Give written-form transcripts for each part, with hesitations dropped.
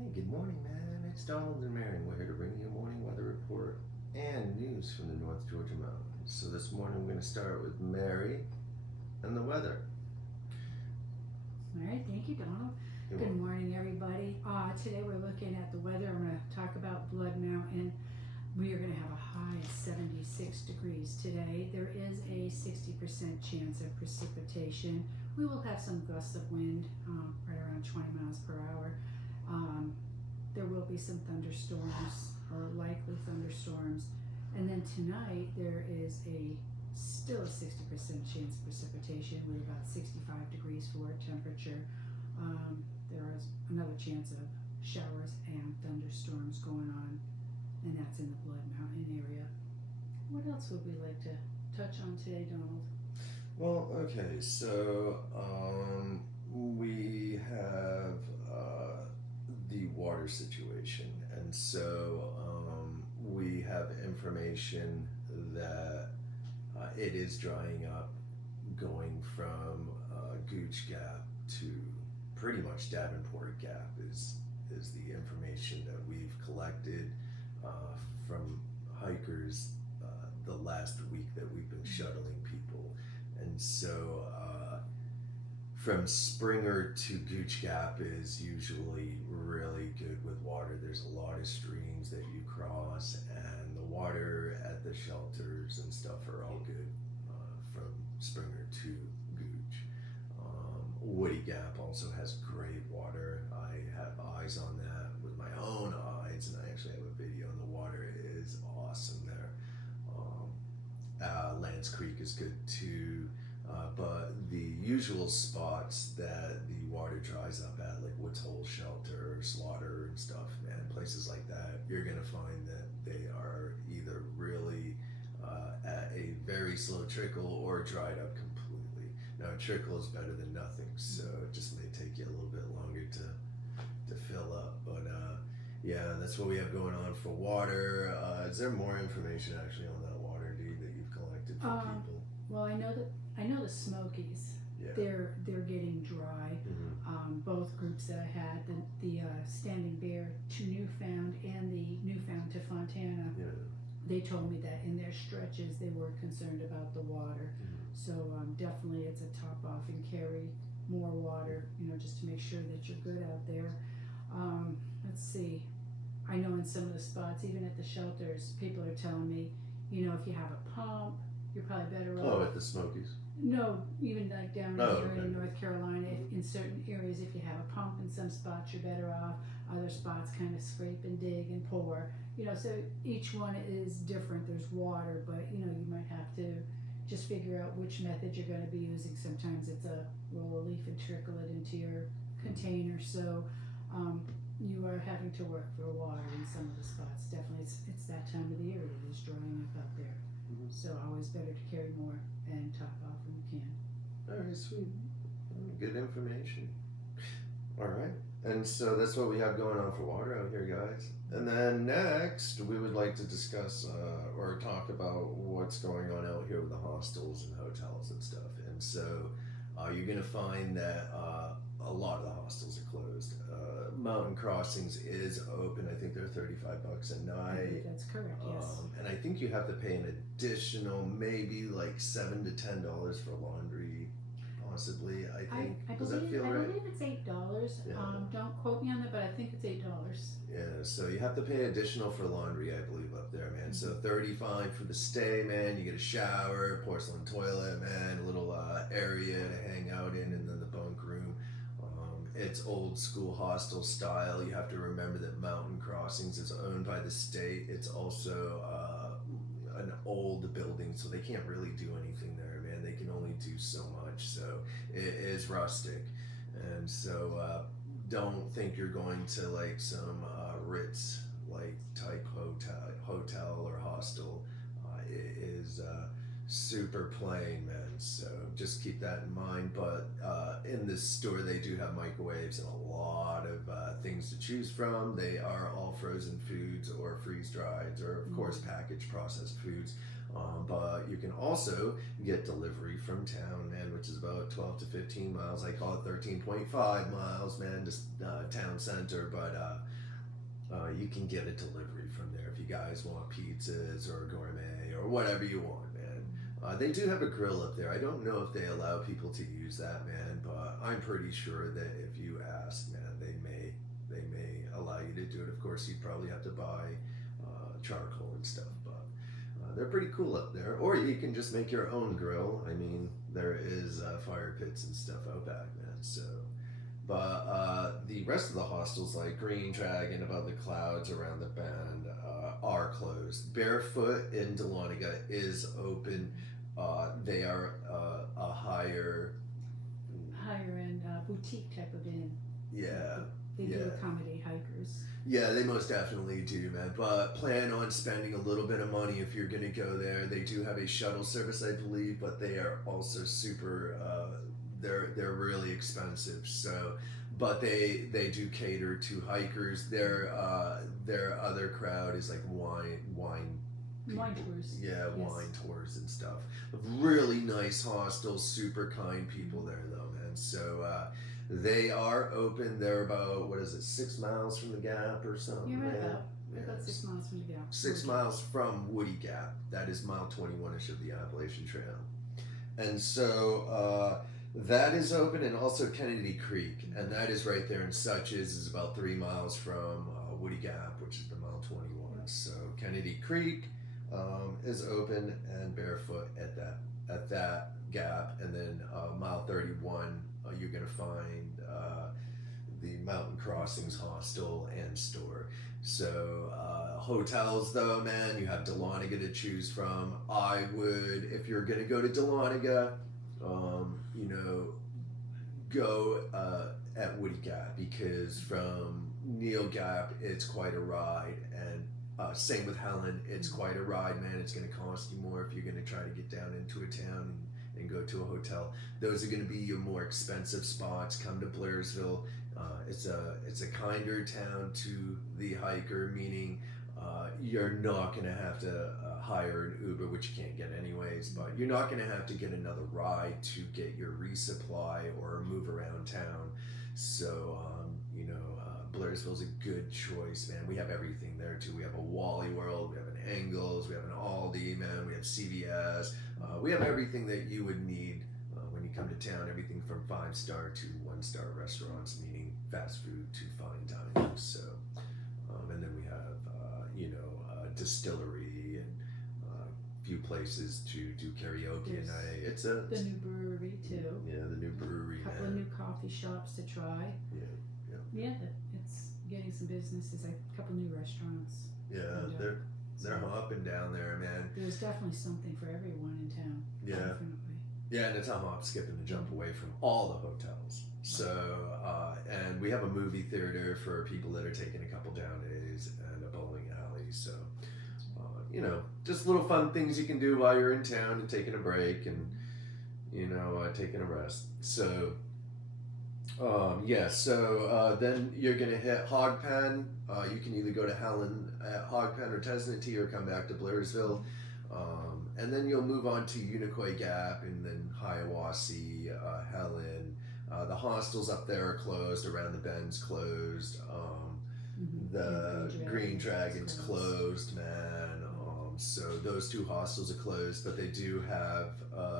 Hey, good morning, man. It's Donald and Marion. We're here to bring you a morning weather report and news from the North Georgia mountains. So this morning we're going to start with Mary and the weather. All right, thank you, Donald. You're Good welcome. morning, everybody. Today we're looking at the weather. I'm going to talk about Blood Mountain. We are going to have a high of 76 degrees today. There is a 60% chance of precipitation. We will have some gusts of wind, right around 20 miles per hour. There will be some thunderstorms, or likely thunderstorms. And then tonight there is still a 60% chance of precipitation with about 65 degrees floor temperature. There is another chance of showers and thunderstorms going on, and that's in the Blood Mountain area. What else would we like to touch on today, Donald? Well, okay, so we have the water situation, and so we have information that it is drying up, going from Gooch Gap to pretty much Davenport Gap is the information that we've collected from hikers the last week that we've been shuttling people. And so from Springer to Gooch Gap is usually really good with water. There's a lot of streams that you cross, and the water at the shelters and stuff are all good from Springer to Gooch. Woody Gap also has great water. I have eyes on that with my own eyes, and I actually have a video, and the water is awesome there. Lance Creek is good too. But the usual spots that the water dries up at, like Woods Hole Shelter, Slaughter and stuff, man, places like that, you're gonna find that they are either really at a very slow trickle or dried up completely. Now, a trickle is better than nothing, so it just may take you a little bit longer to fill up. But yeah, that's what we have going on for water. Is there more information actually on that water, dude, that you've collected for people? Well, I know the Smokies. Yeah. They're getting dry. Mm-hmm. Both groups that I had, the Standing Bear to Newfound and the Newfound to Fontana, Yeah. they told me that in their stretches they were concerned about the water. Mm-hmm. So definitely it's a top off and carry more water, just to make sure that you're good out there. Let's see. I know in some of the spots, even at the shelters, people are telling me, if you have a pump, you're probably better off. Oh, at the Smokies. No, even like down Oh, here okay. in North Carolina, in certain areas, if you have a pump in some spots, you're better off. Other spots kind of scrape and dig and pour. So each one is different. There's water, but you might have to just figure out which method you're going to be using. Sometimes it's a roll a leaf and trickle it into your container. So you are having to work for water in some of the spots. Definitely, it's that time of the year. It is drying up out there. Mm-hmm. So always better to carry more and top off when you can. All right, sweet. Good information. All right. And so that's what we have going on for water out here, guys. And then next, we would like to discuss or talk about what's going on out here with the hostels and hotels and stuff. And so you're going to find that a lot of the hostels are closed. Mountain Crossings is open. I think they're $35 a night. That's correct, yes. And I think you have to pay an additional, maybe like $7 to $10 for laundry, possibly. I think. Does that feel right? I believe it's $8. Yeah. Don't quote me on that, but I think it's $8. Yeah, so you have to pay additional for laundry, I believe, up there, man. So $35 for the stay, man. You get a shower, porcelain toilet, man, a little area to hang out in, and then the bunk room. It's old school hostel style. You have to remember that Mountain Crossings is owned by the state. It's also an old building, so they can't really do anything there, man. They can only do so much, so it is rustic. And so don't think you're going to like some Ritz like type hotel or hostel. It is super plain, man, so just keep that in mind. But in this store they do have microwaves and a lot of things to choose from. They are all frozen foods or freeze dried, or of course packaged processed foods. But you can also get delivery from town, man, which is about 12 to 15 miles. I call it 13.5 miles, man, just town center. But you can get a delivery from there if you guys want pizzas or gourmet or whatever you want, man. They do have a grill up there. I don't know if they allow people to use that, man, but I'm pretty sure that if you ask, man, they may allow you to do it. Of course, you'd probably have to buy charcoal and stuff, but they're pretty cool up there. Or you can just make your own grill. I mean, there is fire pits and stuff out back, man. So, but the rest of the hostels, like Green Dragon, Above the Clouds, Around the Bend, are closed. Barefoot in Dahlonega is open. They are a higher end boutique type of inn. Yeah. They do accommodate hikers. Yeah, they most definitely do, man. But plan on spending a little bit of money if you're going to go there. They do have a shuttle service, I believe, but they are also super. They're really expensive. So, but they do cater to hikers. Their other crowd is like wine tours. Yeah, yes. Wine tours and stuff. Really nice hostels, super kind people there, though, man. So. They are open. They're about 6 miles from the Gap or something? You're right about 6 miles from the Gap. 6 miles from Woody Gap. That is mile 21ish of the Appalachian Trail. And so that is open, and also Kennedy Creek, and that is right there in Suches, is about 3 miles from Woody Gap, which is the mile 21. So Kennedy Creek is open and barefoot at that gap, and then mile 31. You're going to find the Mountain Crossings Hostel and Store. So hotels, though, man, you have Dahlonega to choose from. I would, if you're going to go to Dahlonega, go at Woody Gap, because from Neil Gap, it's quite a ride. And same with Helen, it's quite a ride, man. It's going to cost you more if you're going to try to get down into a town and go to a hotel. Those are going to be your more expensive spots. Come to Blairsville. It's a kinder town to the hiker, meaning you're not going to have to hire an Uber, which you can't get anyways, but you're not going to have to get another ride to get your resupply or move around town. So, Blairsville's a good choice, man. We have everything there too. We have a Wally World, we have an Engels, we have an Aldi, man. We have CVS. We have everything that you would need when you come to town. Everything from 5-star to 1-star restaurants, meaning fast food to fine dining. So, and then we have distillery and a few places to do karaoke at night. It's the new brewery too. Yeah, the new brewery. A couple of new coffee shops to try. Yeah, it's getting some businesses. A couple new restaurants. Yeah, they're hopping down there, man. There's definitely something for everyone in town. Yeah. Definitely. Yeah, and it's a hop, skip, and a jump away from all the hotels. So, and we have a movie theater for people that are taking a couple down days, and a bowling alley. So, just little fun things you can do while you're in town and taking a break and, taking a rest. So, then you're going to hit Hogpen. You can either go to Helen at Hogpen or Tesnity, or come back to Blairsville. And then you'll move on to Unicoi Gap, and then Hiawassee, Helen. The hostels up there are closed. Around the Bend's closed. The Green Dragon's closed, man. So those two hostels are closed, but they do have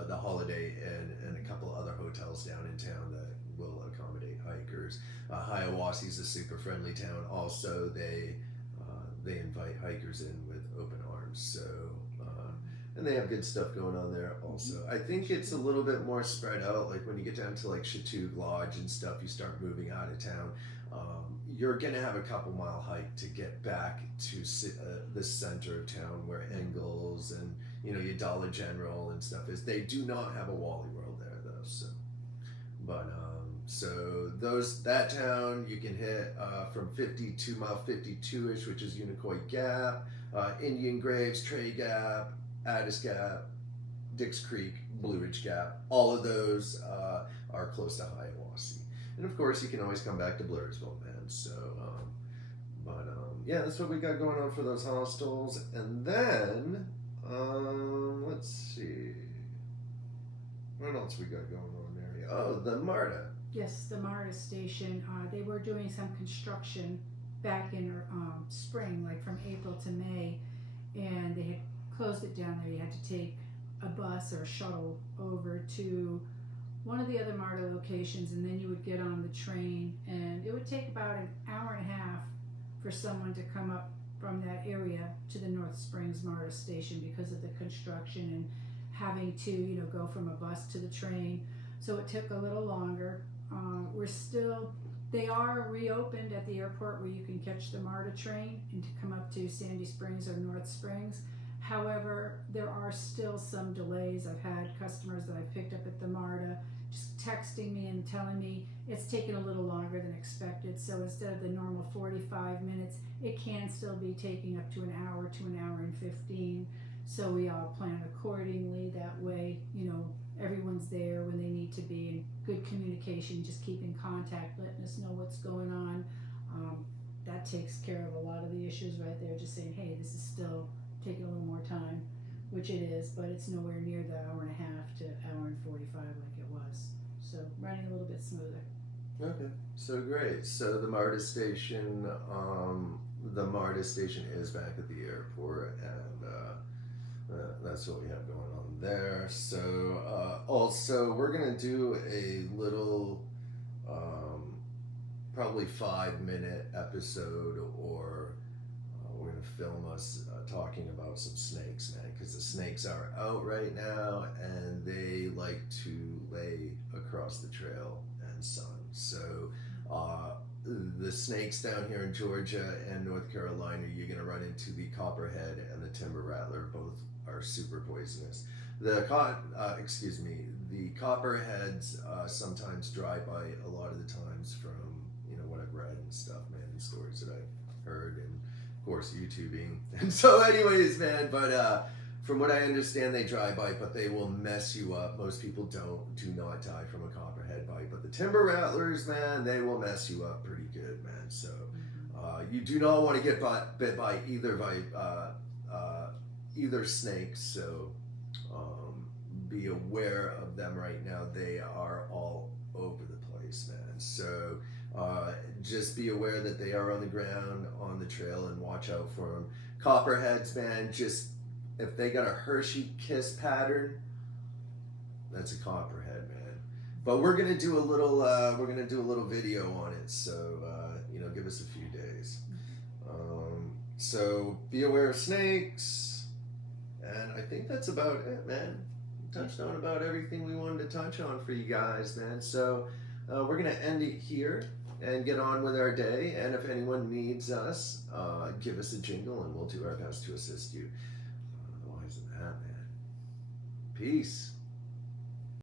the Holiday Inn and a couple other hotels down in town that will accommodate hikers. Hiawassee's a super friendly town. Also, they invite hikers in with open arms. So, and they have good stuff going on there also. I think it's a little bit more spread out. Like when you get down to like Chateau Lodge and stuff, you start moving out of town. You're going to have a couple mile hike to get back to the center of town where Engels and, your Dollar General and stuff is. They do not have a Wally World there though. So, but, so that town you can hit from 52 mile 52ish, which is Unicoi Gap, Indian Graves, Tray Gap, Addis Gap, Dix Creek, Blue Ridge Gap. All of those are close to Hiawassee. And of course, you can always come back to Blairsville, man. So, that's what we got going on for those hostels. And then Let's see. What else we got going on there? Oh, the MARTA. Yes, the MARTA station. They were doing some construction back in spring, like from April to May, and they had closed it down there. You had to take a bus or a shuttle over to one of the other MARTA locations, and then you would get on the train, and it would take about an hour and a half for someone to come up from that area to the North Springs MARTA station because of the construction and having to, go from a bus to the train. So it took a little longer. They are reopened at the airport where you can catch the MARTA train and to come up to Sandy Springs or North Springs. However, there are still some delays. I've had customers that I've picked up at the MARTA just texting me and telling me it's taken a little longer than expected. So instead of the normal 45 minutes, it can still be taking up to an hour to an hour and 15. So we all plan accordingly. That way, everyone's there when they need to be, in good communication, just keep in contact, letting us know what's going on. That takes care of a lot of the issues right there, just saying, hey, this is still taking a little more time, which it is, but it's nowhere near the hour and a half to hour and 45 like it was. So running a little bit smoother. Okay, so great. So the MARTA station, is back at the airport, and that's what we have going on there. So also we're gonna do a little, probably 5-minute episode, or we're gonna film us talking about some snakes, man, because the snakes are out right now, and they like to lay across the trail and sun. So the snakes down here in Georgia and North Carolina, you're going to run into the copperhead and the timber rattler. Both are super poisonous. The copperheads sometimes dry bite a lot of the times, from what I've read and stuff, man, and stories that I've heard, and of course YouTubing. And so anyways, man, but from what I understand, they dry bite, but they will mess you up. Most people do not die from a copperhead bite, but the timber rattlers, man, they will mess you up pretty good, man. So you do not want to get bit by either snake. So be aware of them right now. They are all over the place, man. So just be aware that they are on the ground, on the trail, and watch out for them. Copperheads, man, if they got a Hershey kiss pattern, that's a copperhead, man. But we're gonna do a little video on it, so give us a few days. So be aware of snakes, and I think that's about it, man. Touched on about everything we wanted to touch on for you guys, man. So we're gonna end it here and get on with our day. And if anyone needs us, give us a jingle, and we'll do our best to assist you. Otherwise than that, man. Peace.